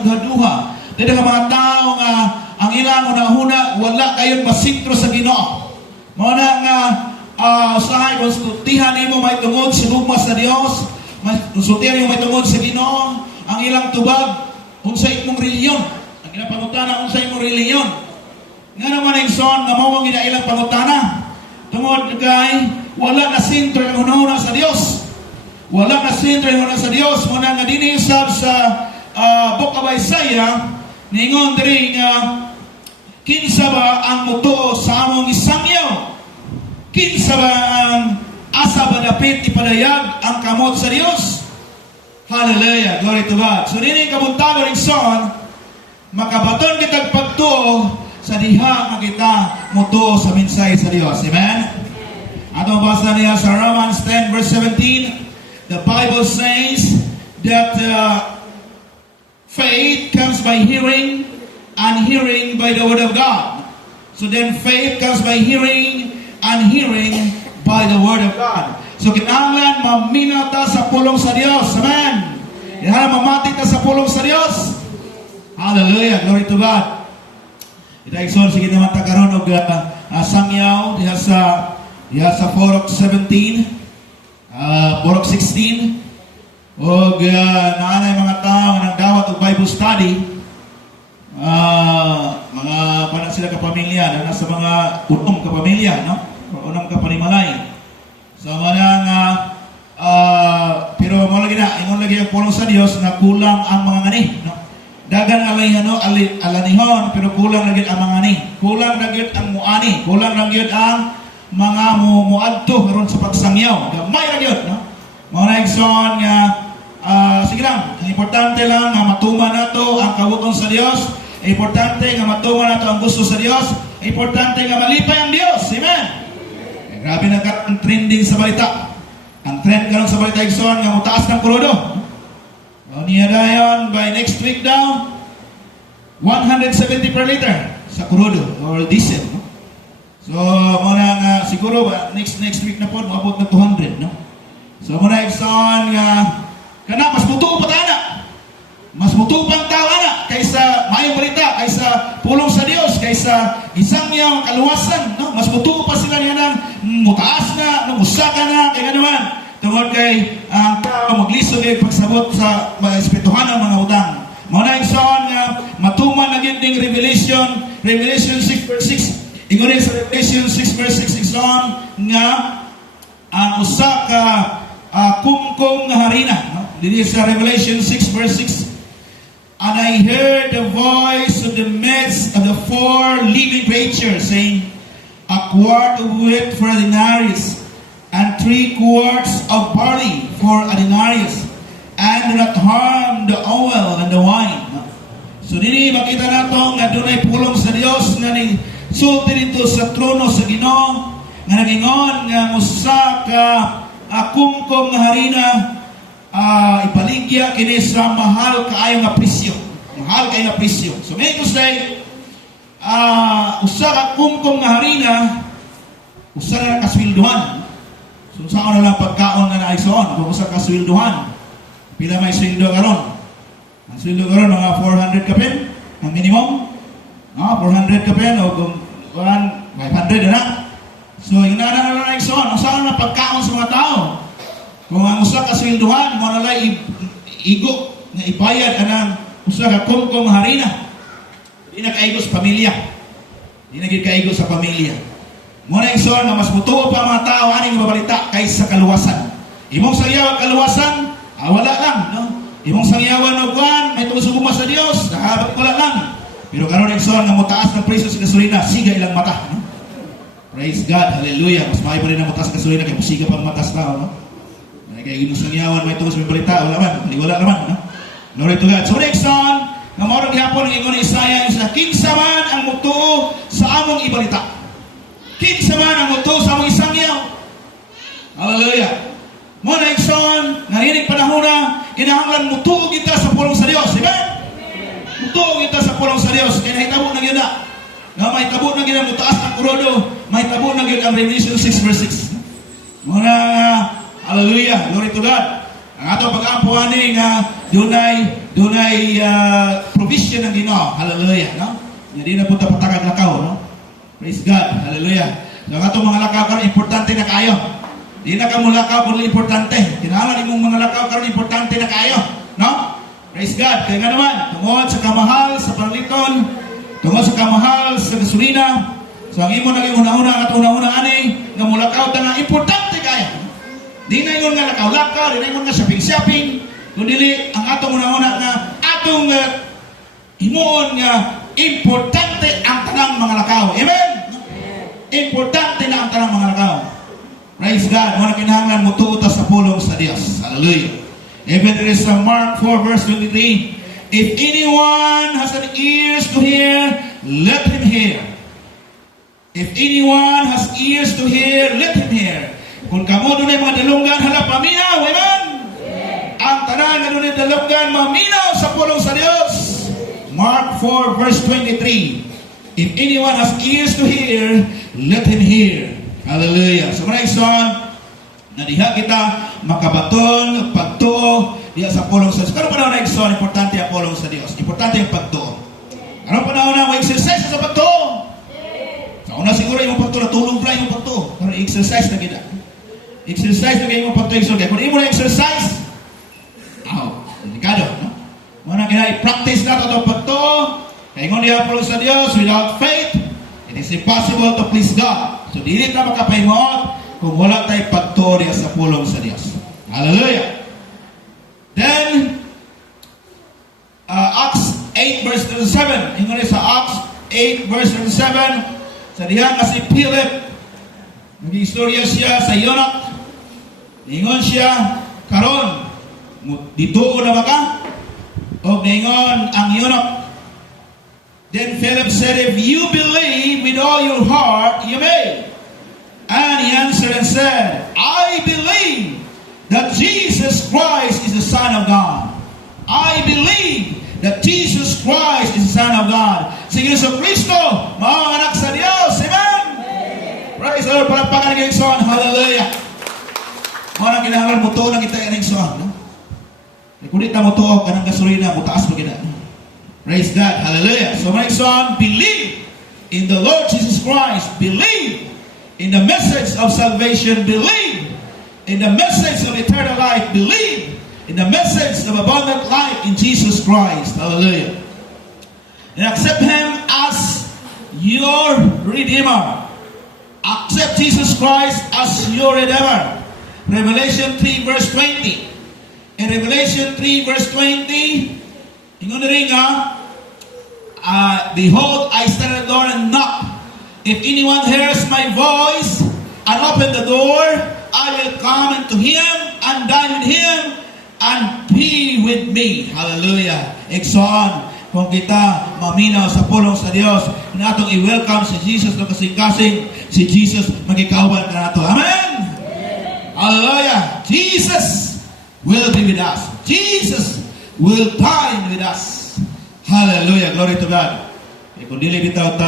naghaduha. Dito nga mga tao nga ang ilang una-una wala kayon masintro sa Ginoo. Mao na nga usahay konsultihan nimo may tungod sa lugma sa Dios, konsultihan nimo may tungod sa Ginoo, ang ilang tubag unsa imong reliyon. Ang ilang pangutana unsa imong reliyon. Nga naman ang son nga mao ang ilang pangutana. Tungod kay wala na sintro ang una sa Dios. Wala na sintro ang una sa Dios. Muna nga dinhi usab sa Book of Isaiah ningon diri nga kinsa ba ang mutuo sa among isangyaw? Kinsa ba ang asa ba dapit ipadayag ang kamot sa Dios? Hallelujah, glory to God. So nini kabuntagon ng son, makabaton kitag pagtuo sa diha nga kita mutuo sa mensahe sa Dios. Amen? Atong basa niya sa Romans 10 verse 17, the Bible says that faith comes by hearing, and hearing by the word of God. So then faith comes by hearing, and hearing by the word of God. So kinahanglan maminaw ta sa pulong sa Dios. Amen. Kinahanglan mamati ta sa pulong sa Dios. Hallelujah. Glory to God. Ita igsoon sige naman ta karon og sangyaw diha sa Forok 17, Forok 16. Og naanay mga tao nga nagdawat og Bible study. Mga paano sila kapamilya, nasa mga unom kapamilya, no? Unom kapanimalay. So mga pero mo lagi na, ingon lagi ang pulong sa Dios na kulang ang mga ngani, no? Dagan alay alanihon pero kulang lagi ang mga ngani. Kulang lagi ang muani, kulang lagi ang mga muadto karon sa pagsangyaw. Gamay ra gyud, no? Mao na igsoon nga sige lang, ang importante lang nga matuman nato ang kabuton sa Dios. Importante nga matuman nato ang gusto sa Dios. Importante nga malipay ang Dios. Amen. Grabe na ang trending sa balita. Ang trend karon sa balita igsoon nga mutaas ng krudo. Niya dayon by next week daw 170 per liter sa krudo or diesel, no? So muna nga siguro next week na po maabot na 200, no? So muna igsoon nga kana mas mutuo pa ana. Mas mutuo pang tao ana kaysa mayong balita, kaysa pulong sa Dios, kaysa isang yang kaluwasan, no? Mas mutuo pa sila niya ng mutaas na, musaka na, kaya naman. Tungod kay ang tao maglisod kay pagsabot sa espirituhan ng mga utang. Muna igsoon nga matuman na ginding Revelation 6 verse 6. Ingon sa Revelation 6 verse 6 igsoon nga ang usa ka kumkum nga harina, no? Dili sa Revelation 6 verse 6. And I heard the voice of the midst of the four living creatures saying, a quart of wheat for a denarius, and 3 quarts of barley for a denarius, and do not harm the oil and the wine. No? So dili makita nato nga dunay pulong sa Dios nga ni sulti dito sa trono sa Ginoo nga nagingon nga usa ka kumkum nga harina ipaligya kini sa mahal kaayo nga presyo. Mahal kaayo nga presyo. So may to say usa ka kumkum nga harina usa na kaswilduhan. So saan na lang pagkaon na naigsoon kung usa ka swilduhan. Pila may sweldo karon? Ang sweldo karon mga 400 ka pen ang minimum. 400 ka pen o kung 500 na. So, yung na igsoon, ang saan na pagkaon sa mga tao. Kung ang usa ka swelduhan, mo na lang igo na ibayad anang usa ka kumkum harina. Di na kaigo sa pamilya. Di na kaigo sa pamilya. Mo na igsoon na mas mutuo pa mga tao aning mabalita kaysa kaluwasan. Imong sangyawan kaluwasan, wala lang, no? Imong sangyawan og kuan, may tungod suguma sa Dios, nahabag wala lang. Pero karon igsoon nga mutaas ng presyo sa gasolina, siga ilang mata, no? Praise God, hallelujah. Mas maayo pa rin ang matas ng gasolina kay pusiga pang matas tao, no? Kaya ginusangyawan, may tungos may balita, wala man, wala naman, no? Glory to God. So next on, nga maurang gihapon ang ingon ni Isaiah sa kinsa man ang mutuo sa among ibalita. Kinsa man ang mutuo sa among isangyaw. Hallelujah. Mo na igsoon, narinig panahon na, kinahanglan mutuo kita sa pulong sa Dios. Amen? Mutuo kita sa pulong sa Dios. Kaya nahitabo na yun na. Nga may tabo na yun ang mutaas ng kurodo, may tabo na yun ang Revelation 6 verse 6. Mo na, hallelujah, glory to God. Ang ato pag-ampuan nga dunay doon ay provision ng Ginoo. Hallelujah, no? Hindi na punta patagag lakaw, no? Praise God. Hallelujah. So, ang atong mga lakaw karon importante na kayo. Di na ka mo lakaw kung importante. Kinahanglan imong mga lakaw karon importante na kayo, no? Praise God. Kaya nga naman, tungod sa kamahal sa panliton, tungod sa kamahal sa gasolina, so ang imo naging una-una at una-una ani nga mulakaw ta nga importante kaya. Di na ingon nga lakaw-lakaw, di na ingon nga shopping-shopping, kundi ang atong una-una nga atong himuon nga importante ang tanang mga lakaw. Amen? Importante na ang tanang mga lakaw. Praise God. Muna kinahanglan mo tuot sa pulong sa Dios. Hallelujah. Even there is Mark 4 verse 23. If anyone has an ears to hear, let him hear. If anyone has ears to hear, let him hear. Kung kamo doon ay mga dalunggan, hala, paminaw, amen? Ang tanan na doon ay dalunggan, maminaw sa pulong sa Diyos. Mark 4 verse 23. If anyone has ears to hear, let him hear. Hallelujah. So mga igsoon, na diha kita makabaton, pagtuo, diha sa pulong sa Diyos. Kano panahon na igsoon, importante ang pulong sa Diyos. Importante ang pagtuo. Kano panahon na mag-exercise sa pagtuo. Sa una siguro yung pagtuo, natulong pala yung pagtuo. Pero exercise na kita. Exercise na kayo yung pagtuo. Kung hindi mo na exercise, delikado, no? Muna kaya i-practice na ito pagtuo. Kaya ngon diha pulong sa Diyos, without faith, it is impossible to please God. So, dili na makapahingot kung wala tayo pagtuo diha sa pulong sa Diyos. Hallelujah. Then, Acts 8 verse 37. Ingon sa Acts 8 verse 37. Sa diha nga si Philip, nag-istorya siya sa Yonok. Ingon siya, karon, dito na ba ka? O ningon ang Yonok. Then Philip said, if you believe with all your heart, you may. And he answered and said, I believe that Jesus Christ is the Son of God. I believe that Jesus Christ is the Son of God. Si Yesu Cristo, mga anak sa Diyos. Amen? Praise the Lord. Palagpakan ng Igsoon. Hallelujah. Mga nang kinahanglan mo to lang kita ng Igsoon. No? Kung di ta mo to, kanang gasolina, mutaas mo kita. Praise God. Hallelujah. So my son, believe in the Lord Jesus Christ. Believe in the message of salvation. Believe in the message of eternal life. Believe in the message of abundant life in Jesus Christ. Hallelujah. And accept Him as your Redeemer. Accept Jesus Christ as your Redeemer. Revelation 3 verse 20. In Revelation 3 verse 20, ingon na rin nga, behold, I stand at the door and knock. If anyone hears my voice and open the door, I will come into him and dine with him and be with me. Hallelujah. Igsoon, kung kita maminaw sa pulong sa Dios, na atong i-welcome si Jesus na kasing-kasing, si Jesus magikauban ka nato. Amen? Hallelujah. Jesus will be with us. Jesus will dine with us. Hallelujah. Glory to God. Kung dili bitaw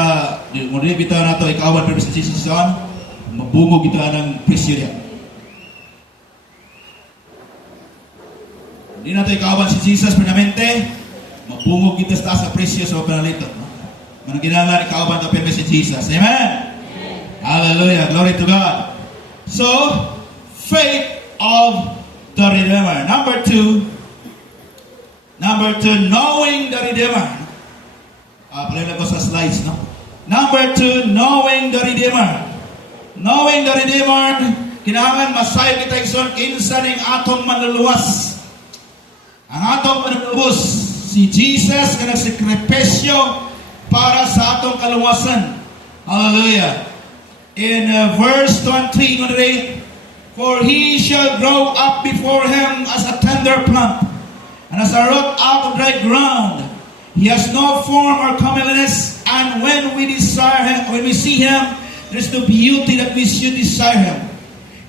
nato ikaawan pero sa Jesus son, mabungog kita ng presyo niya. Hindi nato ikaawan si Jesus permanente, mabungog kita sa presyo sa panalito. Manang ginahanglan ikaawan to pero si Jesus. Amen. Hallelujah. Glory to God. So, faith of the Redeemer. Number two, knowing the Redeemer. Palala ko sa slides, no? Number two, knowing the Redeemer. Knowing the Redeemer, kinahanglan masayo kita igsoon kinsa ning atong manluluwas. Ang atong manluluwas, si Jesus nga nagsekripisyo para sa atong kaluwasan. Hallelujah. In verse 23, for he shall grow up before him as a tender plant, and as a root out of dry ground. He has no form or comeliness, and when we desire him, when we see him, there is no beauty that we should desire him.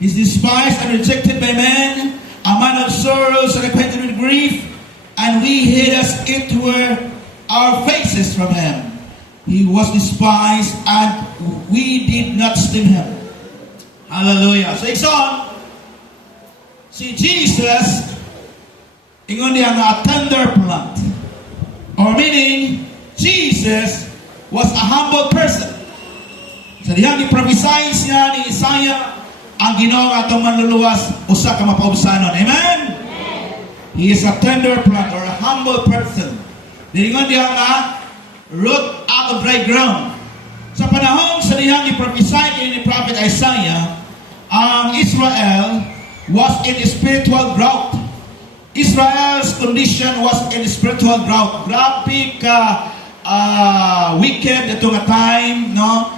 He is despised and rejected by men, a man of sorrows and acquainted with grief, and we hid as it were our faces from him. He was despised, and we did not esteem him. Hallelujah. So, Ikson, si Jesus, Ingon diha nga a tender plant. Or meaning, Jesus was a humble person. Sa dihang i-prophesize niya ni Isaiah, ang Ginoo nga atong manluluwas, usa ka mapaubsanon. Amen? He is a tender plant or a humble person. Diningon diha nga, root out of dry ground. Sa panahon sa dihang i-prophesy ni Prophet Isaiah, ang Israel was in spiritual drought. Israel's condition was in spiritual drought. Grabe ka wicked ito nga time, no?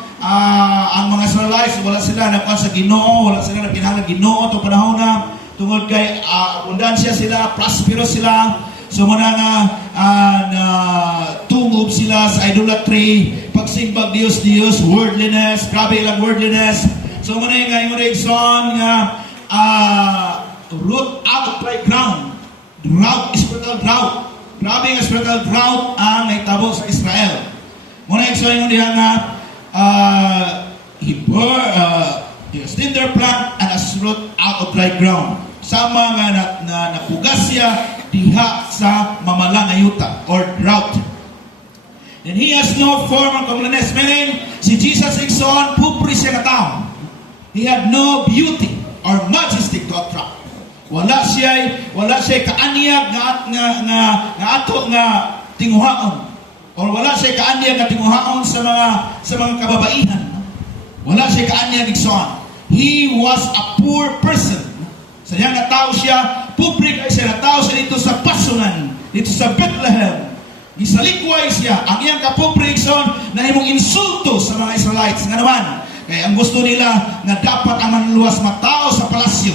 Ang mga Israelites, wala sila nakuha sa Ginoo, wala sila nagkinahanglan Ginoo itong panahon na tungod kay abundansya sila, prosperous sila. So muna nga tungob sila sa idolatry, pagsimbag Diyos, worldliness, grabe ilang worldliness. So muna nga yung reason nga root out of dry ground. Drought, spiritual drought. Grabe nga spiritual drought ang naitabo sa Israel. Muna yung diha nga he bore a slender plant and a root out of dry ground. Sama nga napugas siya diha sa mamalang ayuta or drought. And he has no form of comeliness. Meaning, si Jesus Ikson, pupri siya na tao. He had no beauty or majesty to attract. Wala siya kaanyag nga ato nga tinguhaon. Or wala siya kaanyag nga tinguhaon sa mga kababaihan. Wala siya kaanyag igsoon. He was a poor person. Sa diyang natao siya, pupri kay siya natao siya dito sa Pasungan, dito sa Bethlehem. Gisalikway siya. Ang iyang kapupri igsoon na himong insulto sa mga Israelites. Nga naman, kaya ang gusto nila na dapat ang manluluwas na tao sa palasyo.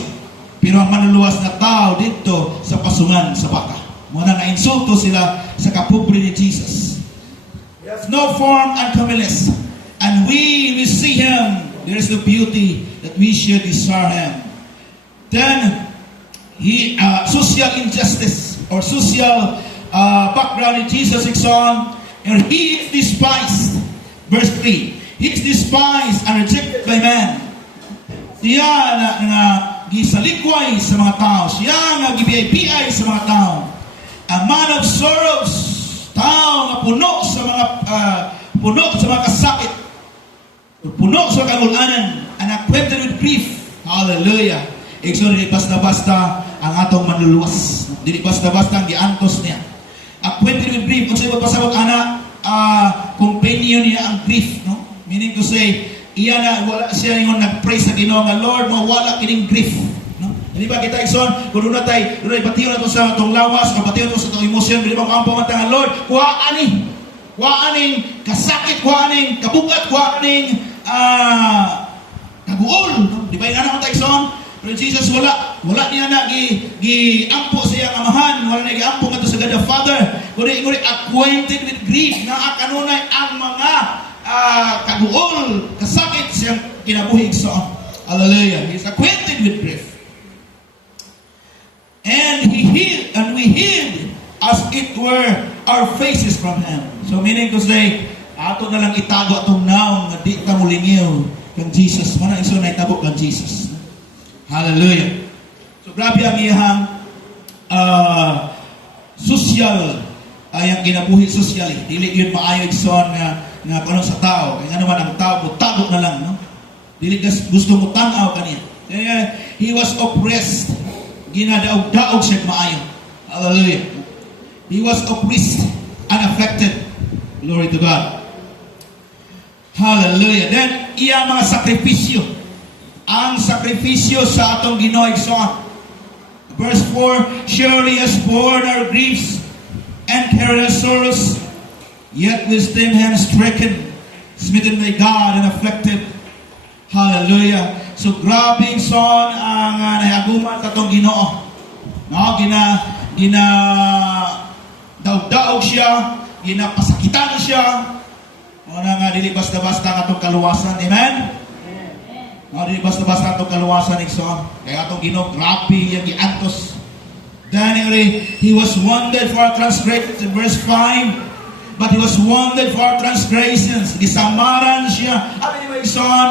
Pero ang manluluwas na tao dito sa Pasungan, sa baka. Muna na insulto sila sa kapupri ni Jesus. He has no form and comeliness. And we see Him. There is no beauty that we should desire Him. Then, social injustice or social background in Jesus is on. And He is despised. Verse 3. He is despised and rejected by man. Siya na gisalikway sa mga tao. Siya nga gibiay sa mga tao. A man of sorrows. Tao nga puno sa mga kasakit. Puno sa kagulanan. And acquainted with grief. Hallelujah. Ikso, dili basta-basta ang atong manluluwas. Dili basta-basta ang giantos niya. Acquainted with grief. Kung sa'yo pasabot, companion niya ang grief. No? Meaning to say, iya na wala siya yung nag-pray sa Ginoo nga Lord, mawala kining grief. No? Di ba kita igsoon, kung doon batiyo na to sa itong lawas, o batiyo na to sa itong emosyon, di ba kung ang pumunta nga Lord, kuhaan aning kasakit, kuhaan aning kabugat, kuhaan aning kaguol. No? Di ba yung anak mo tayo igsoon? Pero Jesus wala niya na gi-ampo sa iyang amahan, wala na gi-ampo nga to sa God the Father, kundi acquainted with grief, na kanunay ang mga kaguol, kasakit siyang kinabuhig sa hallelujah. He is acquainted with grief. And we hid as it were our faces from Him. So meaning to say, ato na lang itago atong naong nga di ta mulingiw kang Jesus. Mana iso na itabo kang Jesus. Hallelujah. So grabe ang iyang social ay ang kinabuhi socially. Dili yun maayo igsoon nga kuno sa tao. Kaya naman ang tao tago na lang, no? Dili gusto mo tanaw kaniya. Kaya he was oppressed. Ginadaog-daog siya maayo. Hallelujah. He was oppressed, unaffected. Glory to God. Hallelujah. Then iya mga sakripisyo. Ang sakripisyo sa atong Ginoo igsoon. Verse 4, surely has borne our griefs and carried our sorrows, yet with him stricken, smitten by God and afflicted. Hallelujah. So grabing son ang nahaguman sa itong Ginoo. No, daog-daog siya, ginapasakitan siya. O na nga, dili basta-basta nga itong kaluwasan. Amen? No, dili basta-basta itong kaluwasan ng son. Kaya itong Ginoo, grabe yung giantos. Then he was wounded for our transgressions in verse 5. But he was wounded for our transgressions. Gisamaran siya. Ano yung son?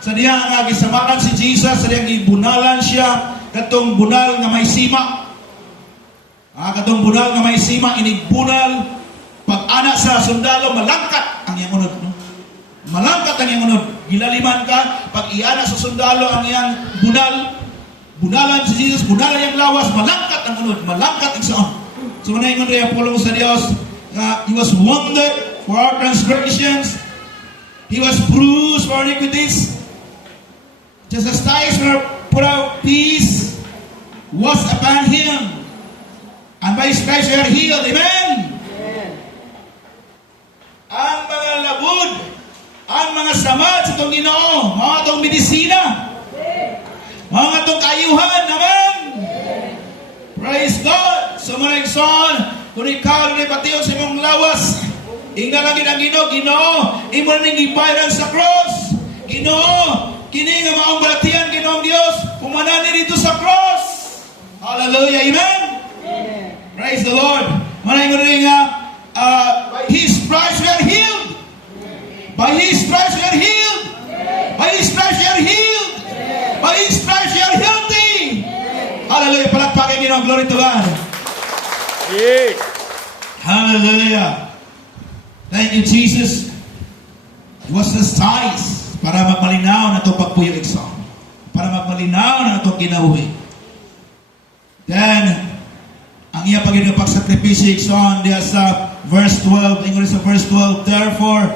Sa diya nga gisamaran si Jesus, sa diya gibunalan siya. Katong bunal nga may sima. Katong bunal nga may sima, inigbunal, pag anak sa sundalo, malangkat ang iyang unod. No? Malangkat ang iyang unod. Gilaliman ka, pag iana sa sundalo ang iyang bunal, bunalan si Jesus, bunalan yung lawas, malangkat ang unod, malangkat ang saon. So manaingon rin ang pulong sa Dios, He was wounded for our transgressions, He was bruised for our iniquities, just as for our peace was upon Him, and by His stripes we are healed. Amen? Ang mga labud, ang mga samad sa itong Ginoo, mga itong medisina, mga itong kaayuhan, amen? Praise God! So mga son, kung ikaw na ipatiyon sa imong lawas, ingalagin ang Ginoo, imo na ning ibayran sa cross. Ginoo, kini nga maong balatian, Ginoong Dios, pumanani dito sa cross. Hallelujah, amen? Praise the Lord. Manay ko rin nga, by His stripes we are healed. By His stripes we are healed. By His stripes we are healed. By His stripes we are healthy. Hallelujah. Palakpakin Ginoo. Glory to God. Hallelujah. Thank you, Jesus. It was the size para magmalinaw na ito pagpuyo exam. Para magmalinaw na ito kinabuhi. Then, ang iya pagsakripisyo exam diya sa verse 12. English sa verse 12. Therefore,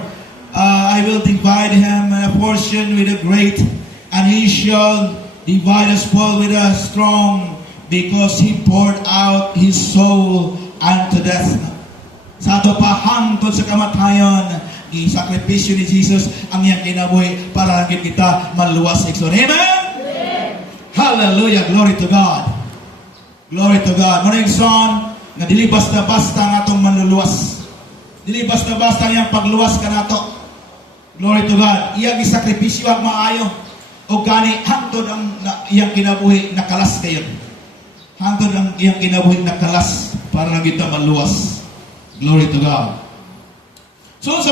I will divide him a portion with a great, and he shall divide a spoil with a strong, because he poured out his soul unto death. Sa ato pa hangtod sa kamatayon, gisakripisyo ni Jesus ang iyang kinabuhi para hanggang kita maluwas sa ikson. Amen? Hallelujah! Glory to God! Glory to God! Muna son, nga dili basta-basta nga itong manluluwas. Dili basta-basta nga pagluwas ka na ito. Glory to God. Iyang isakripisyo ang maayo. O gani, hangtod ang iyang kinabuhi nakalas kayo. Hangtod ang iyang kinabuhi nakalas para lang kita maluwas. Glory to God. So, sa